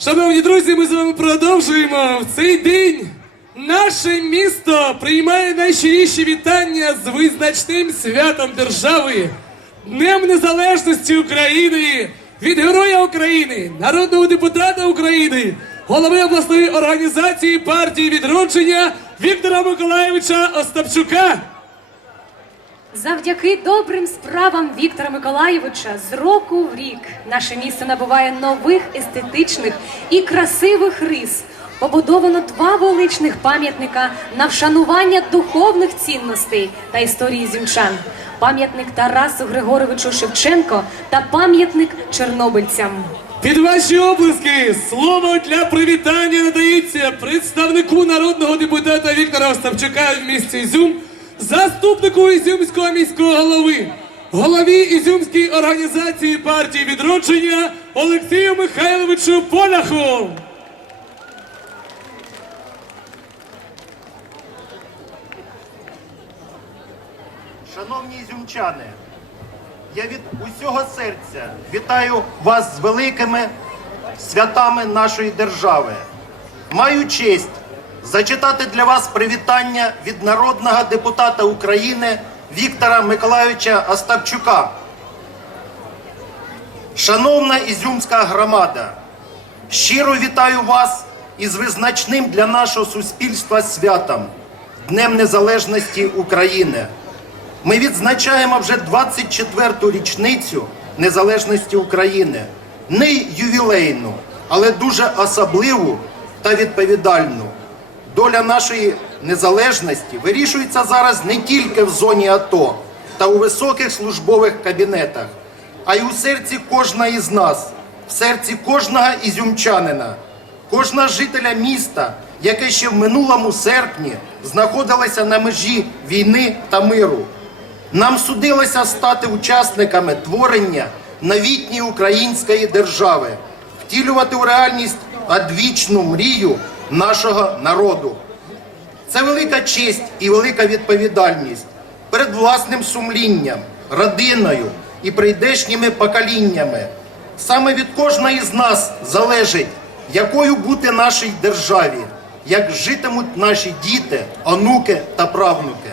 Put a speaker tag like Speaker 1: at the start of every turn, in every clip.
Speaker 1: Шановні друзі, ми з вами продовжуємо. В цей день наше місто приймає найщиріші вітання з визначним святом держави, Днем Незалежності України від Героя України, народного депутата України, голови обласної організації партії відродження Віктора Миколаєвича Остапчука.
Speaker 2: Завдяки добрим справам Віктора Миколаєвича з року в рік наше місто набуває нових естетичних і красивих рис. Побудовано два величних пам'ятника на вшанування духовних цінностей та історії зімчан. Пам'ятник Тарасу Григоровичу Шевченко та пам'ятник чорнобильцям.
Speaker 1: Під ваші облиски слово для привітання надається представнику народного депутата Віктора Остапчука в місті Ізюм, заступнику Ізюмського міського голови, голові Ізюмської організації партії відродження Олексію Михайловичу Поляху.
Speaker 3: Шановні ізюмчани, я від усього серця вітаю вас з великими святами нашої держави. Маю честь зачитати для вас привітання від народного депутата України Віктора Миколайовича Остапчука. Шановна ізюмська громада, щиро вітаю вас із визначним для нашого суспільства святом Днем Незалежності України. Ми відзначаємо вже 24-ту річницю незалежності України. Не ювілейну, але дуже особливу та відповідальну. Доля нашої незалежності вирішується зараз не тільки в зоні АТО та у високих службових кабінетах, а й у серці кожного із нас, в серці кожного ізюмчанина, кожного жителя міста, яке ще в минулому серпні знаходилося на межі війни та миру. Нам судилося стати учасниками творення новітньої української держави, втілювати у реальність одвічну мрію нашого народу. Це велика честь і велика відповідальність перед власним сумлінням, родиною і прийдешніми поколіннями. Саме від кожної з нас залежить, якою бути нашій державі, як житимуть наші діти, онуки та правнуки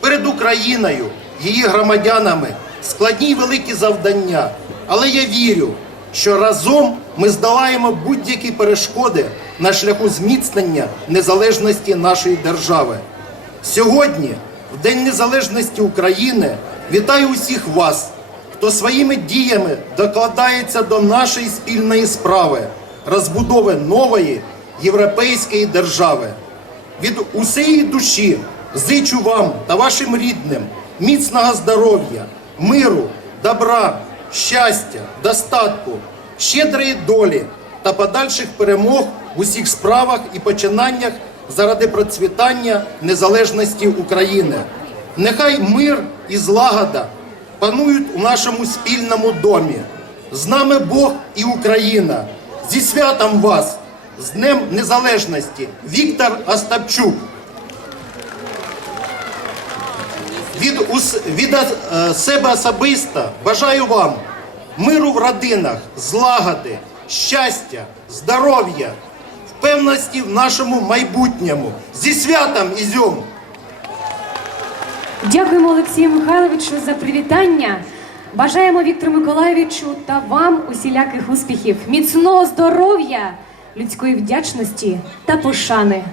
Speaker 3: перед Україною, її громадянами складні й великі завдання. Але я вірю, що разом ми здолаємо будь-які перешкоди на шляху зміцнення незалежності нашої держави. Сьогодні, в День Незалежності України, вітаю усіх вас, хто своїми діями докладається до нашої спільної справи розбудови нової європейської держави. Від усієї душі зичу вам та вашим рідним міцного здоров'я, миру, добра, щастя, достатку, щедрої долі та подальших перемог в усіх справах і починаннях заради процвітання незалежності України. Нехай мир і злагода панують у нашому спільному домі. З нами Бог і Україна. Зі святом вас! З Днем Незалежності! Віктор Остапчук. Від, ус- від е, себе особисто бажаю вам миру в родинах, злагоди, щастя, здоров'я, впевненості в нашому майбутньому. Зі святом Ізюм!
Speaker 2: Дякуємо Олексію Михайловичу за привітання. Бажаємо Віктору Миколаєвичу та вам усіляких успіхів, міцного здоров'я, людської вдячності та пошани.